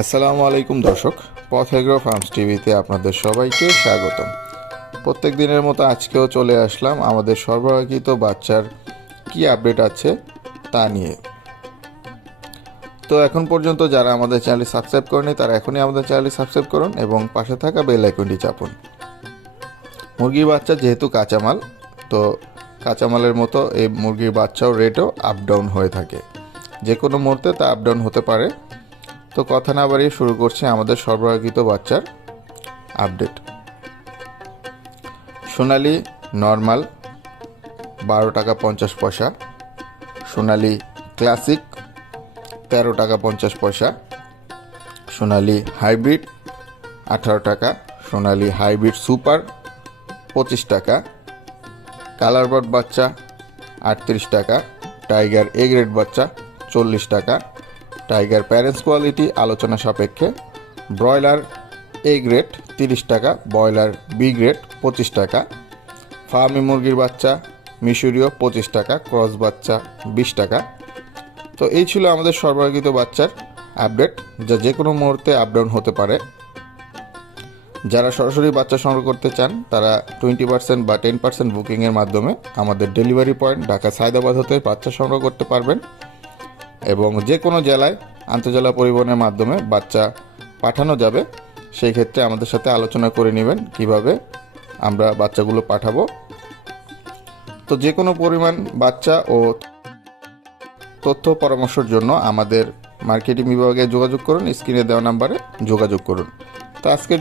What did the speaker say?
আসসালামু আলাইকুম দর্শক পথ এগ্রো ফার্মস টিভিতে আপনাদের সবাইকে স্বাগতম। প্রত্যেক দিনের মতো আজকেও চলে আসলাম আমাদের সরবরাহকৃত বাচ্চার কি আপডেট আছে তা নিয়ে। তো এখন পর্যন্ত যারা আমাদের চ্যানেল সাবস্ক্রাইব করেনি তারা এখনই আমাদের চ্যানেলটি সাবস্ক্রাইব করুন এবং পাশে থাকা বেল আইকনটি চাপুন। মুরগির বাচ্চা যেহেতু কাঁচামাল, তো কাঁচামালের মতো এই মুরগির বাচ্চাও রেটও আপ ডাউন হয়ে থাকে। যে কোনো মুহূর্তে তা আপ ডাউন হতে পারে। তো কথা না বাড়িয়ে শুরু করছি আমাদের সরবরাহকৃত বাচ্চার আপডেট সোনালি নর্মাল বারো টাকা পঞ্চাশ পয়সা। সোনালি ক্লাসিক তেরো টাকা পঞ্চাশ পয়সা। সোনালি হাইব্রিড আঠারো টাকা। সোনালি হাইব্রিড সুপার পঁচিশ টাকা। কালার বার্ড বাচ্চা আটত্রিশ টাকা। টাইগার এ গ্রেড বাচ্চা চল্লিশ টাকা। টাইগার প্যারেন্টস কোয়ালিটি আলোচনা সাপেক্ষে। ব্রয়লার এ গ্রেড তিরিশ টাকা, ব্রয়লার বি গ্রেড পঁচিশ টাকা। ফার্মি মুরগির বাচ্চা মিশরীয় পঁচিশ টাকা, ক্রস বাচ্চা বিশ টাকা। তো এই ছিল আমাদের সরবরাহিত বাচ্চার আপডেট। যা যে কোনো মুহূর্তে আপডাউন হতে পারে। যারা সরাসরি বাচ্চা সংগ্রহ করতে চান, তারা টোয়েন্টি পার্সেন্ট বা টেন পার্সেন্ট বুকিংয়ের মাধ্যমে আমাদের ডেলিভারি পয়েন্ট ঢাকা সায়দাবাদ হতে বাচ্চা সংগ্রহ করতে পারবেন এবং যে কোনো জেলায় আন্তজেলা পরিবহনের মাধ্যমে বাচ্চা পাঠানো যাবে, সেই ক্ষেত্রে আমাদের সাথে আলোচনা করে নেবেন কীভাবে আমরা বাচ্চাগুলো পাঠাবো। তো যে কোনো পরিমাণ বাচ্চা ও তথ্য পরামর্শের জন্য আমাদের মার্কেটিং বিভাগে যোগাযোগ করুন, স্ক্রিনে দেওয়া নাম্বারে যোগাযোগ করুন। তো আজকের